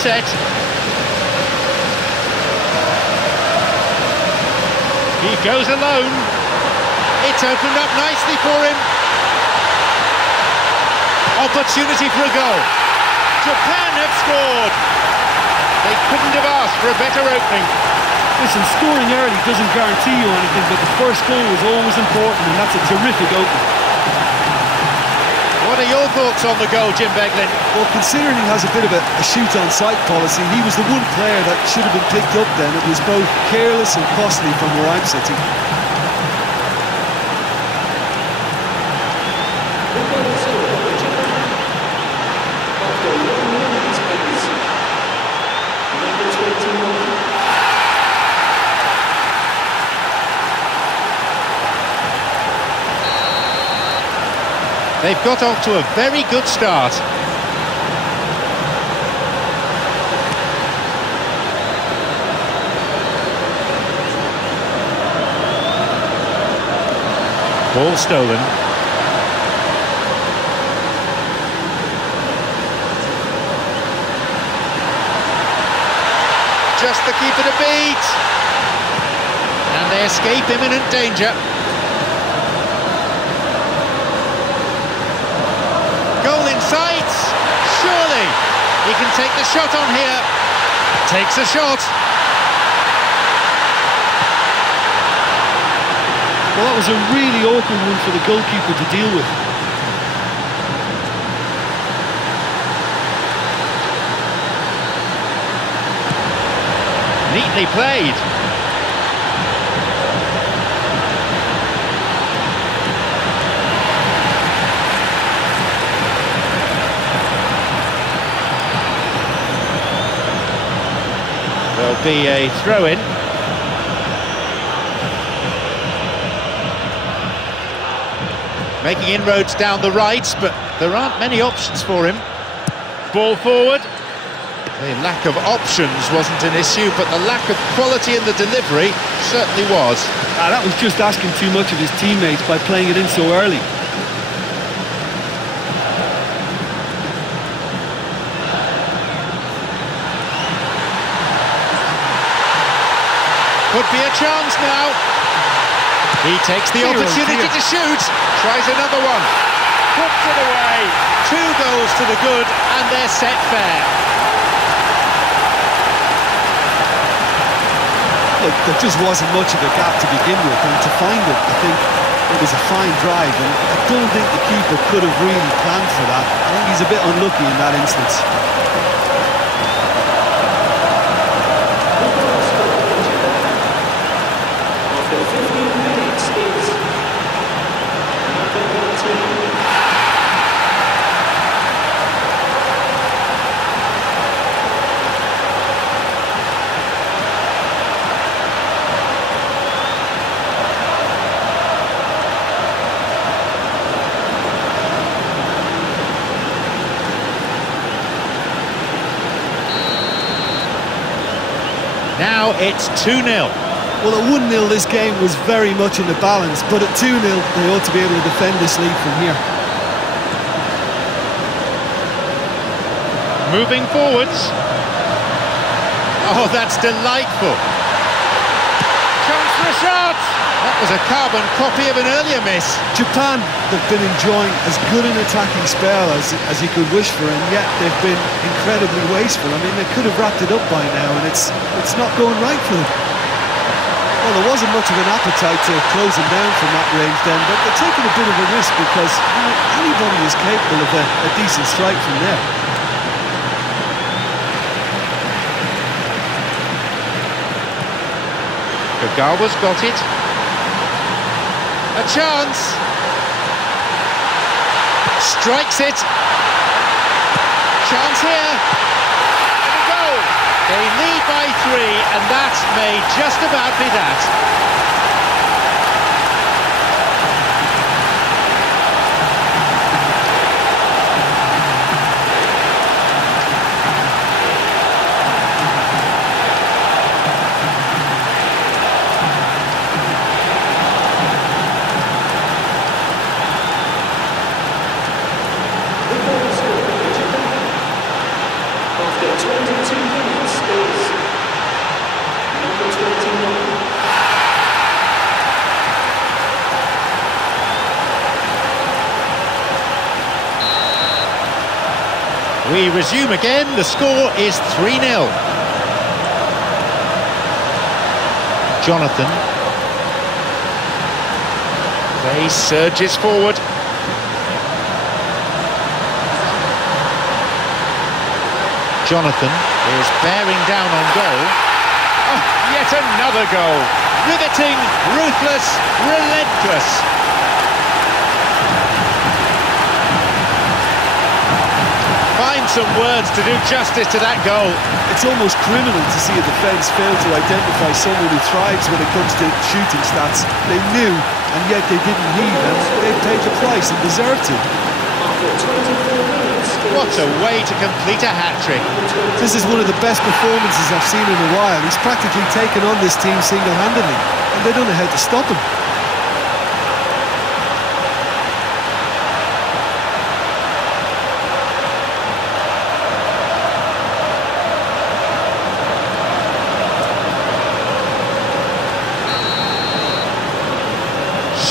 set. He goes alone. It's opened up nicely for him. Opportunity for a goal. Japan have scored. They couldn't have asked for a better opening. Listen, scoring early doesn't guarantee you anything, but the first goal is always important, and that's a terrific opening. What are your thoughts on the goal, Jim Beglin? Well, considering he has a bit of a shoot-on-sight policy, he was the one player that should have been picked up then. It was both careless and costly from where I'm sitting. They've got off to a very good start. Ball stolen. Just the keeper to beat. And they escape imminent danger. Goal in sight, surely he can take the shot on here. Takes a shot. Well, that was a really awkward one for the goalkeeper to deal with. Neatly played. There'll be a throw-in. Making inroads down the right, but there aren't many options for him. Ball forward. The lack of options wasn't an issue, but the lack of quality in the delivery certainly was. That was just asking too much of his teammates by playing it in so early. Could be a chance now. He takes the opportunity to shoot. Tries another one. Puts it away. 2 goals to the good, and they're set fair. Look, there just wasn't much of a gap to begin with, and to find it, I think it was a fine drive, and I don't think the keeper could have really planned for that. I think he's a bit unlucky in that instance. Now it's 2-0. Well, at 1-0 this game was very much in the balance, but at 2-0 they ought to be able to defend this lead from here. Moving forwards. Oh, that's delightful. Chance for a shot. That was a carbon copy of an earlier miss. Japan have been enjoying as good an attacking spell as you could wish for, and yet they've been incredibly wasteful. I mean, they could have wrapped it up by now, and it's not going right for them. Well, there wasn't much of an appetite to close them down from that range then, but they're taking a bit of a risk because anybody is capable of a decent strike from there. Kagawa's got it. A chance. Strikes it. Chance here. And a goal. They lead by 3, and that may just about be that. After 22 We resume again, the score is 3-0. Jonathan. Play surges forward. Jonathan is bearing down on goal. Oh, yet another goal. Riveting, ruthless, relentless. Find some words to do justice to that goal. It's almost criminal to see a defence fail to identify someone who thrives when it comes to shooting stats. They knew, and yet they didn't heed, and they paid the price and deserved to. What a way to complete a hat-trick. This is one of the best performances I've seen in a while. He's practically taken on this team single-handedly, and they don't know how to stop him.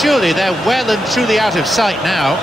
Surely they're well and truly out of sight now.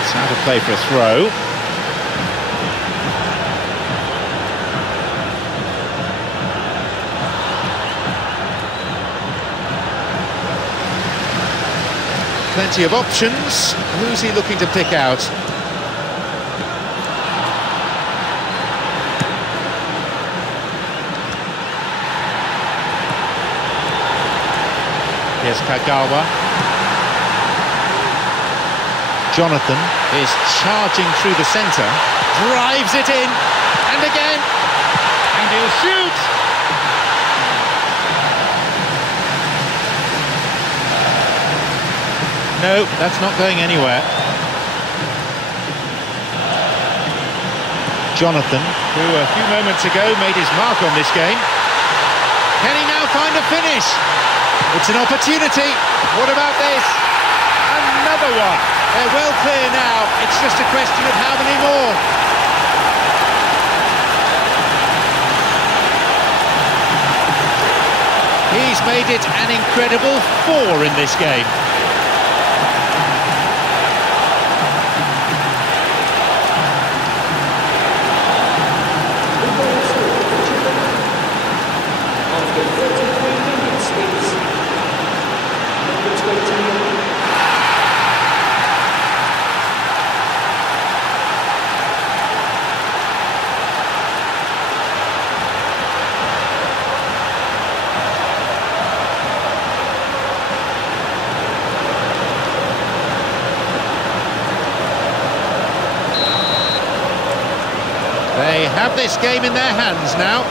It's out of play for a throw. Plenty of options. Who's he looking to pick out? Here's Kagawa. Jonathan is charging through the centre, drives it in, and again, and he'll shoot! No, that's not going anywhere. Jonathan, who a few moments ago made his mark on this game. Can he now find a finish? It's an opportunity. What about this? Another one. They're well clear now. It's just a question of how many more. He's made it an incredible 4 in this game. They have this game in their hands now.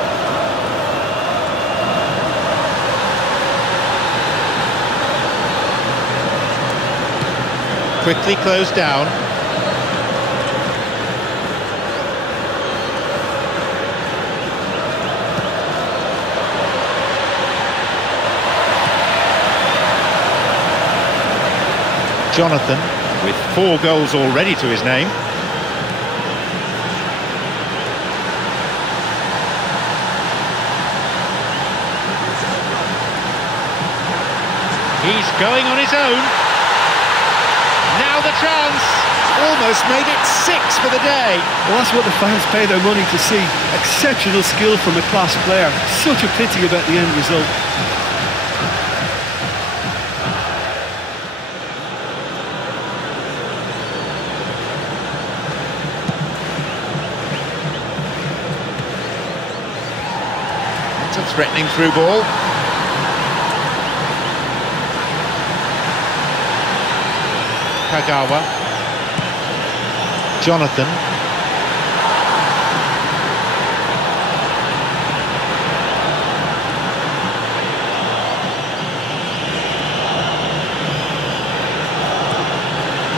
Quickly closed down. Jonathan with 4 goals already to his name. He's going on his own. Now the chance. Almost made it 6 for the day. Well, that's what the fans pay their money to see. Exceptional skill from a class player. Such a pity about the end result. It's a threatening through ball. Kagawa. Jonathan.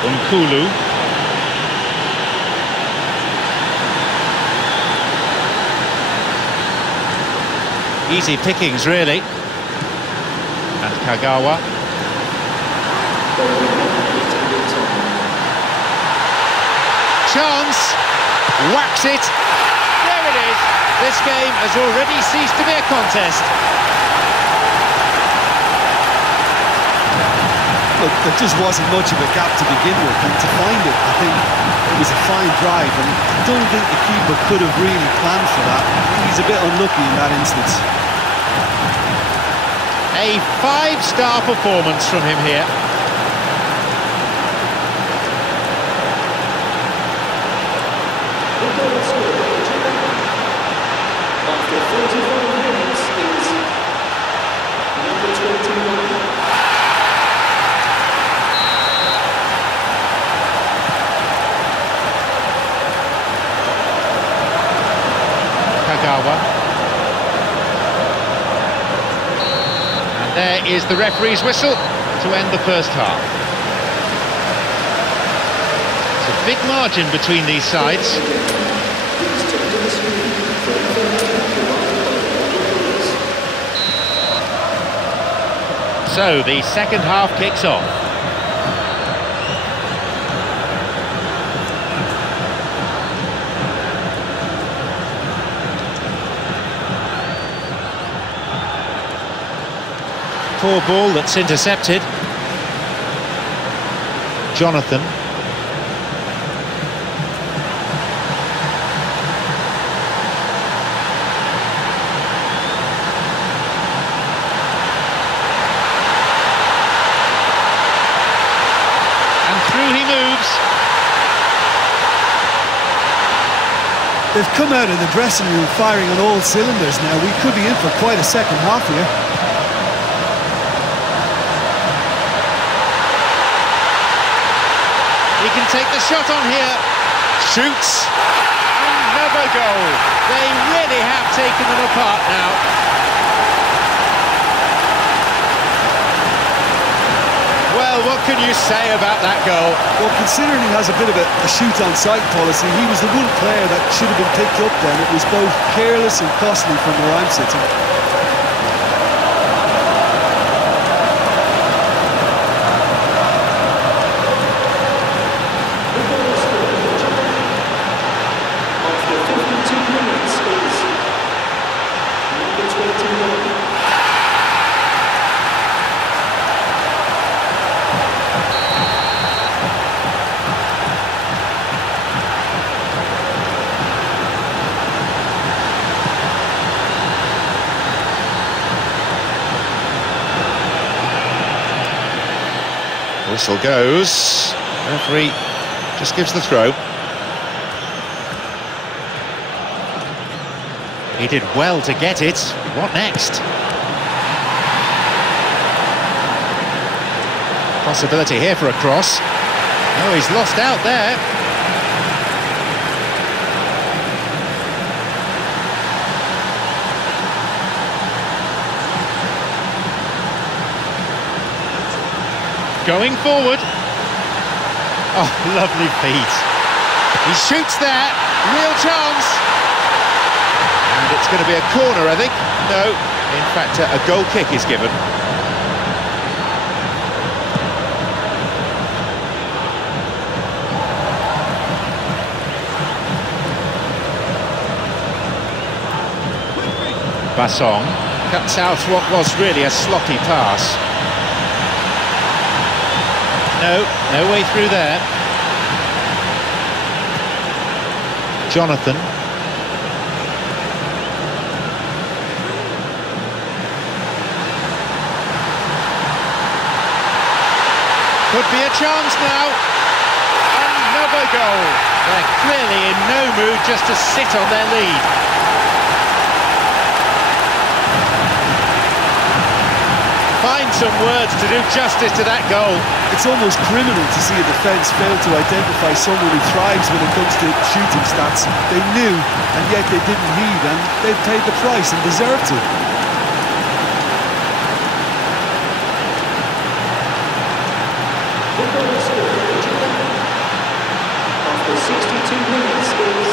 Nkulu. Easy pickings, really. And Kagawa. chance. Whacks it. There it is. This game has already ceased to be a contest. Look, there just wasn't much of a gap to begin with, and to find it, I think it was a fine drive, and I don't think the keeper could have really planned for that. He's a bit unlucky in that instance. A 5-star performance from him here. After 45 minutes is number 21. And there is the referee's whistle to end the first half. It's a big margin between these sides. So the second half kicks off. Poor ball that's intercepted. Jonathan. And through he moves. They've come out of the dressing room firing on all cylinders now. We could be in for quite a second half here. He can take the shot on here. Shoots. Another goal. They really have taken them apart now. Well, what can you say about that goal? Well, considering he has a bit of a shoot-on-sight policy, he was the one player that should have been picked up then. It was both careless and costly from where I'm sitting. Whistle goes. Referee just gives the throw. He did well to get it. What next? Possibility here for a cross. Oh, he's lost out there. Going forward. Oh, lovely feet. He shoots there. Real chance. And it's going to be a corner, I think. No, in fact, a goal kick is given. Bassong cuts out what was really a sloppy pass. No way through there. Jonathan. Could be a chance now. Another goal. They're clearly in no mood just to sit on their lead. Find some words to do justice to that goal. It's almost criminal to see a defence fail to identify someone who thrives when it comes to shooting stats. They knew, and yet they didn't heed, and they paid the price and deserved to. After 62 minutes is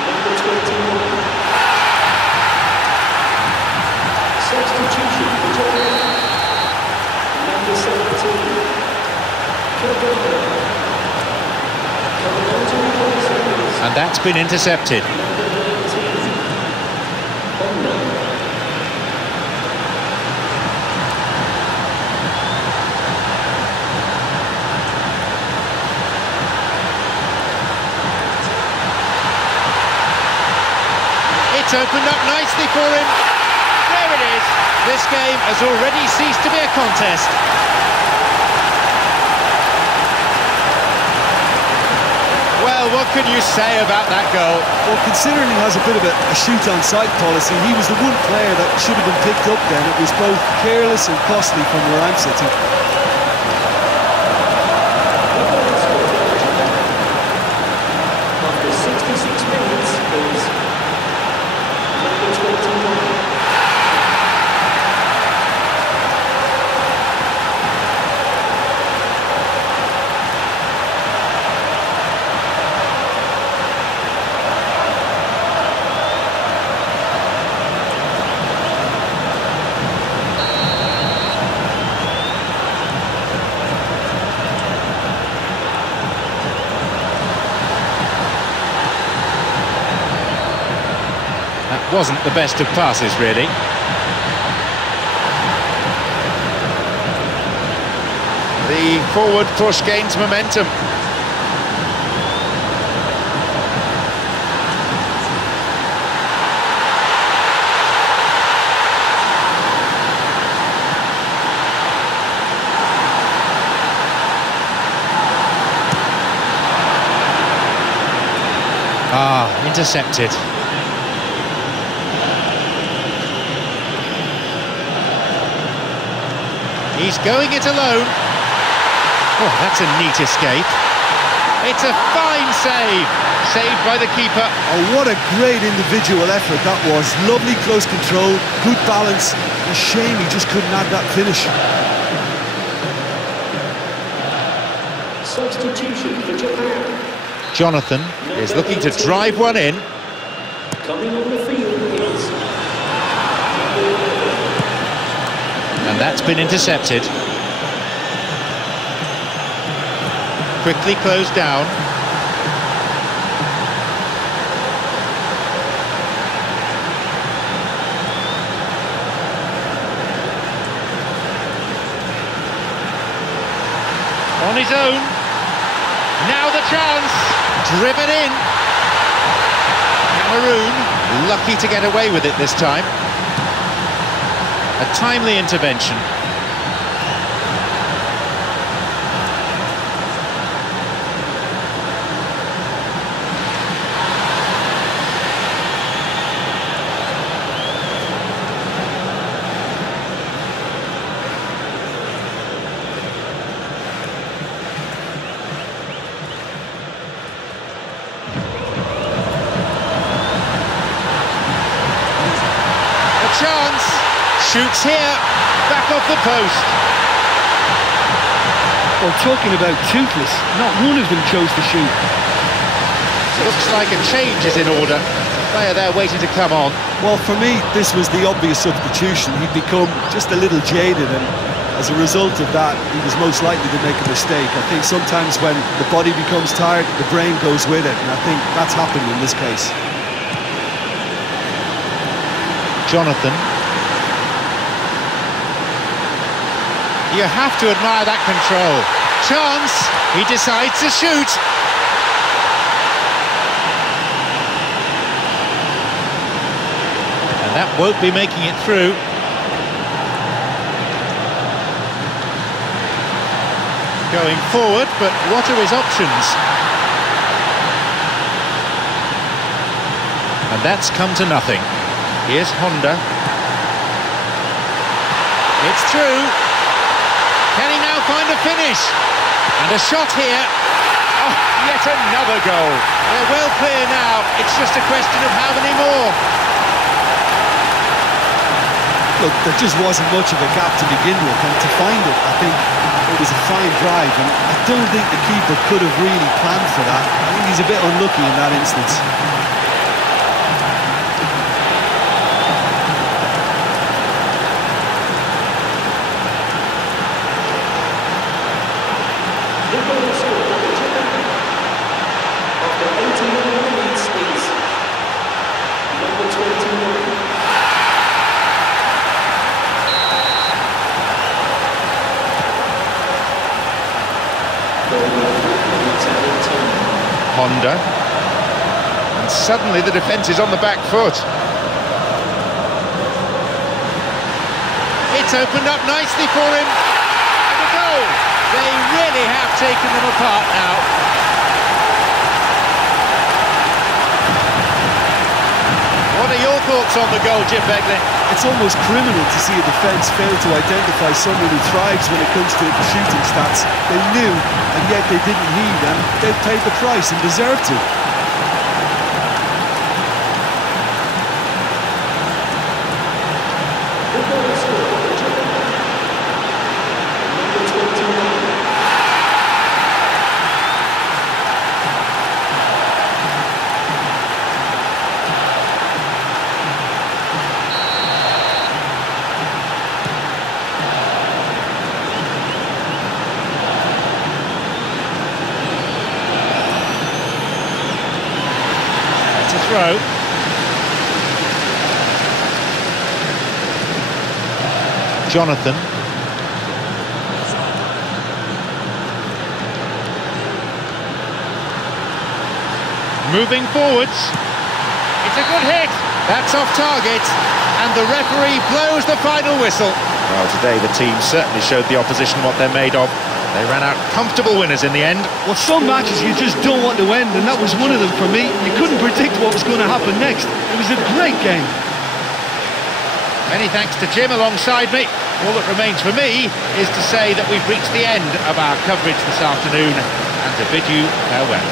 number 21. Substitution for Jordan. Number 17. And that's been intercepted. It's opened up nicely for him. There it is. This game has already ceased to be a contest. Well, what can you say about that goal? Well, considering he has a bit of a shoot-on-sight policy, he was the one player that should have been picked up then. It was both careless and costly from where I'm sitting. After 66 minutes is number 21. That wasn't the best of passes, really. The forward push gains momentum. Intercepted. He's going it alone. Oh, that's a neat escape. It's a fine save. Saved by the keeper. Oh, what a great individual effort that was. Lovely close control, good balance. A shame he just couldn't add that finish. Substitution for Japan. Jonathan is looking to drive one in. Coming on the field is... And that's been intercepted. Quickly closed down. On his own. Now the chance. Driven in. Cameroon lucky to get away with it this time. A timely intervention. A chance. Shoots here, back off the post. Well, talking about toothless, not one of them chose to shoot. Looks like a change is in order. The player there waiting to come on. Well, for me, this was the obvious substitution. He'd become just a little jaded, and as a result of that, he was most likely to make a mistake. I think sometimes when the body becomes tired, the brain goes with it, and I think that's happened in this case. Jonathan. You have to admire that control. Chance, he decides to shoot. And that won't be making it through. Going forward, but what are his options? And that's come to nothing. Here's Honda. It's through. Can he now find a finish? And a shot here. Oh, yet another goal. They're well clear now. It's just a question of how many more. Look, there just wasn't much of a gap to begin with, and to find it, I think it was a fine drive, and I don't think the keeper could have really planned for that. I think he's a bit unlucky in that instance. The goal scored by Japan. After 81 minutes Honda. And suddenly the defence is on the back foot. It's opened up nicely for him. And a goal! They really have taken them apart now. What are your thoughts on the goal, Jim Begley? It's almost criminal to see a defence fail to identify someone who thrives when it comes to shooting stats. They knew, and yet they didn't heed, and they've paid the price and deserve to. Throw. Jonathan. Moving forwards. It's a good hit. That's off target. And the referee blows the final whistle. Well, today the team certainly showed the opposition what they're made of. They ran out comfortable winners in the end. Well, some matches you just don't want to end, and that was one of them for me. You couldn't predict what was going to happen next. It was a great game. Many thanks to Jim alongside me. All that remains for me is to say that we've reached the end of our coverage this afternoon and to bid you farewell.